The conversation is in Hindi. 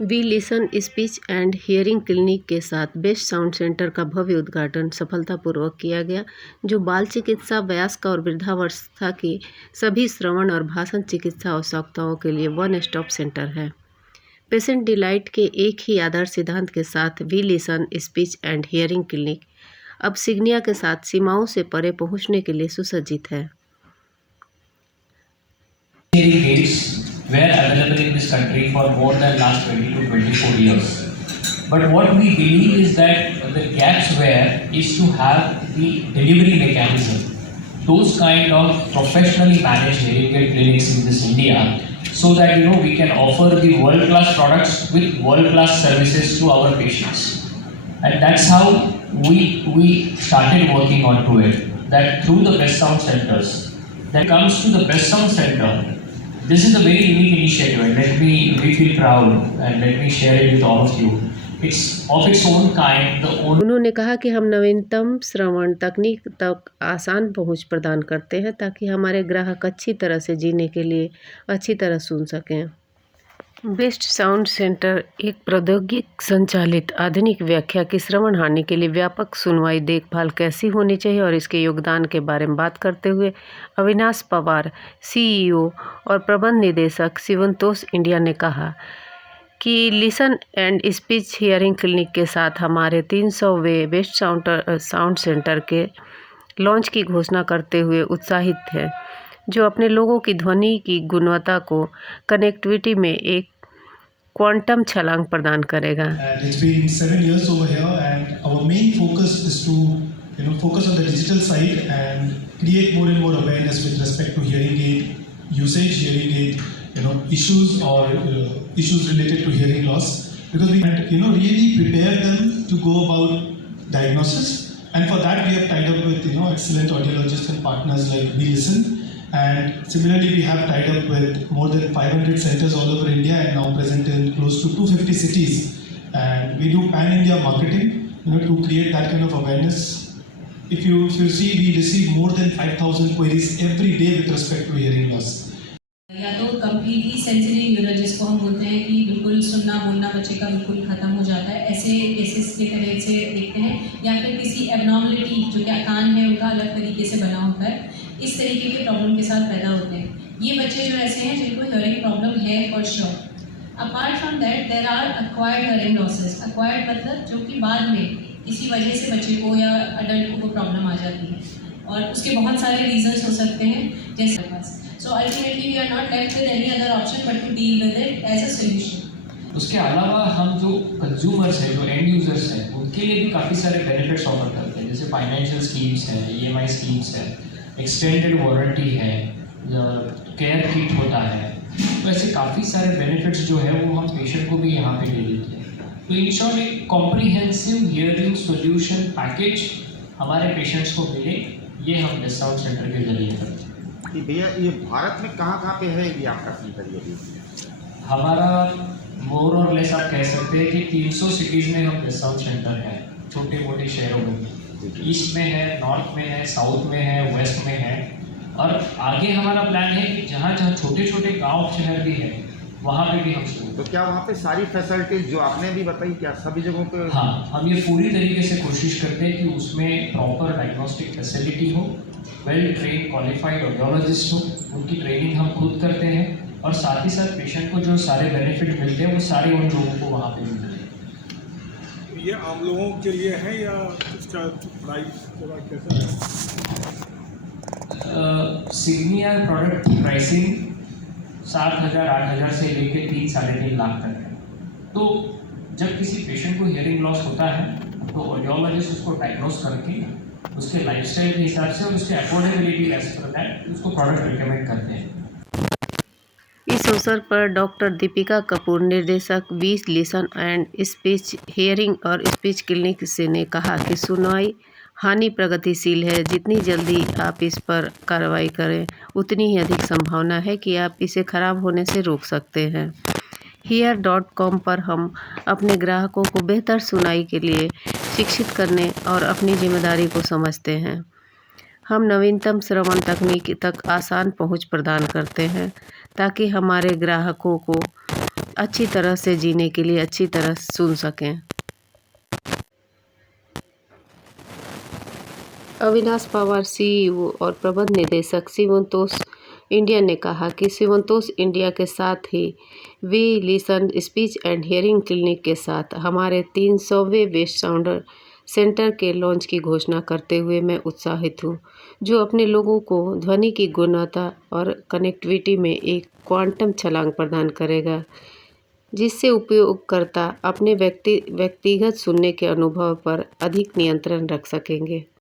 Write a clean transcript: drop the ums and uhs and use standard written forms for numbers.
We listen speech and hearing clinic के साथ बेस्ट साउंड सेंटर का भव्य उद्घाटन सफलतापूर्वक किया गया, जो बाल चिकित्सा, वयस्क और वृद्धावस्था की सभी श्रवण और भाषण चिकित्सा आवश्यकताओं के लिए वन स्टॉप सेंटर है। पेशेंट डिलाइट के एक ही आदर्श सिद्धांत के साथ we listen speech and hearing clinic अब सिग्निया के साथ सीमाओं से परे पहुंचने के लिए सुसज्जित है। Hearing aids were available in this country for more than last 20 to 24 years. But what we believe is that the gaps is to have the delivery mechanism, those kind of professionally managed hearing aid clinics in this India, so that we can offer the world-class products with world-class services to our patients. And that's how we started working onto it. That through the best sound centers, that comes to the best sound center. This is a very unique initiative, and we feel proud, and let me share it with all of you. It's of its own kind. उन्होंने कहा कि हम नवीनतम श्रवण तकनीक तक आसान पहुंच प्रदान करते हैं ताकि हमारे ग्राहक अच्छी तरह से जीने के लिए अच्छी तरह सुन सकें। बेस्ट साउंड सेंटर एक प्रौद्योगिक संचालित आधुनिक व्याख्या की श्रवण हानि के लिए व्यापक सुनवाई देखभाल कैसी होनी चाहिए और इसके योगदान के बारे में बात करते हुए अविनाश पवार, सीईओ और प्रबंध निदेशक शिवंतोष इंडिया ने कहा कि listen and speech hearing clinic के साथ हमारे 300वें बेस्ट साउंड सेंटर के लॉन्च की घोषणा करते हुए उत्साहित है, जो अपने लोगों की ध्वनि की गुणवत्ता को कनेक्टिविटी में एक क्वांटम छलांग प्रदान करेगा। It's been 7 years over here, and our main focus is to focus on the digital side and create more and more awareness with respect to hearing aid usage, hearing aid issues or issues related to hearing loss, because we really prepare them to go about diagnosis, and for that we have tied up with excellent audiologists and partners like We Listen. And similarly, we have tied up with more than 500 centers all over India and now present in close to 250 cities. And we do pan-India marketing, to create that kind of awareness. If you see, we receive more than 5,000 queries every day with respect to hearing loss. या तो कम्प्लीटली सेंसरी न्यूरल जिसको हम बोलते हैं कि बिल्कुल सुनना बोलना बच्चे का बिल्कुल ख़त्म हो जाता है, ऐसे केसेस के तरह से देखते हैं, या फिर किसी एबनॉर्मलिटी जो कि कान है उनका अलग तरीके से बना होता है, इस तरीके के प्रॉब्लम के साथ पैदा होते हैं। ये बच्चे जो ऐसे हैं जिनको हियरिंग प्रॉब्लम है for sure. Apart from that there are acquired hearing losses. Acquired मतलब जो कि बाद में किसी वजह से बच्चे को या अडल्ट को प्रॉब्लम आ जाती है, और उसके बहुत सारे रीजंस हो सकते हैं जैसे पास। So ultimately we are not left with any other option but to deal with it as a solution. उसके अलावा हम जो कंज्यूमर्स हैं, जो एंड यूजर्स हैं, उनके लिए भी काफ़ी सारे बेनिफिट्स ऑफर करते हैं, जैसे फाइनेंशियल स्कीम्स हैं, EMI स्कीम्स हैं, एक्सटेंडेड वारंटी है, केयर किट होता है। तो ऐसे काफ़ी सारे बेनिफिट्स जो है वो हम पेशेंट को भी यहाँ पे दे देते हैं। तो इन शॉर्ट एक कॉम्प्रिहेंसिव हियरिंग सोल्यूशन पैकेज हमारे पेशेंट्स को मिले, ये हम बेस्ट साउंड सेंटर के जरिए करते हैं। कि भैया ये भारत में कहाँ पे है ये आपका सेंटर? ये हमारा मोर और लेस आप कह सकते हैं कि 300 सिटीज़ में हम बेस्ट साउंड सेंटर है, छोटे मोटे शहरों में। ईस्ट में है, नॉर्थ में है, साउथ में है, वेस्ट में है, और आगे हमारा प्लान है कि जहाँ जहाँ छोटे छोटे गांव शहर भी है वहाँ पे भी हम शुरू। तो क्या वहाँ पे सारी फैसिलिटीज जो आपने भी बताई, क्या सभी जगहों पे? हाँ, हम ये पूरी तरीके से कोशिश करते हैं कि उसमें प्रॉपर डायग्नोस्टिक फैसिलिटी हो, वेल ट्रेन क्वालिफाइड ऑडियोलॉजिस्ट हो, उनकी ट्रेनिंग हम खुद करते हैं, और साथ ही साथ पेशेंट को जो सारे बेनिफिट मिलते हैं वो सारे उन लोगों को वहाँ पे मिलते हैं। ये आम लोगों के लिए है या इसका प्राइस थोड़ा कैसा है? सिग्निया प्रोडक्ट की प्राइसिंग 7,000 8,000 से लेके 3 साढ़े 3 लाख तक है। तो जब किसी पेशेंट को हियरिंग लॉस होता है तो ऑडियोलॉजिस्ट उसको डायग्नोस करके उसके लाइफस्टाइल के हिसाब से और उसके अफोर्डेबिलिटी एज पर दैट उसको प्रोडक्ट रिकमेंड करते हैं। इस अवसर पर डॉक्टर दीपिका कपूर, निर्देशक we listen and speech hearing और स्पीच क्लिनिक से ने कहा कि सुनवाई हानि प्रगतिशील है। जितनी जल्दी आप इस पर कार्रवाई करें उतनी ही अधिक संभावना है कि आप इसे खराब होने से रोक सकते हैं। hear.com पर हम अपने ग्राहकों को बेहतर सुनाई के लिए शिक्षित करने और अपनी जिम्मेदारी को समझते हैं। हम नवीनतम श्रवण तकनीक तक आसान पहुंच प्रदान करते हैं ताकि हमारे ग्राहकों को अच्छी तरह से जीने के लिए अच्छी तरह सुन सकें। अविनाश पवार सीईओ और प्रबंध निदेशक सिवंतोस इंडिया ने कहा कि सिवंतोस इंडिया के साथ ही we listen speech and hearing clinic के साथ हमारे 300वें वेस्ट साउंडर सेंटर के लॉन्च की घोषणा करते हुए मैं उत्साहित हूं, जो अपने लोगों को ध्वनि की गुणवत्ता और कनेक्टिविटी में एक क्वांटम छलांग प्रदान करेगा, जिससे उपयोगकर्ता अपने व्यक्तिगत सुनने के अनुभव पर अधिक नियंत्रण रख सकेंगे।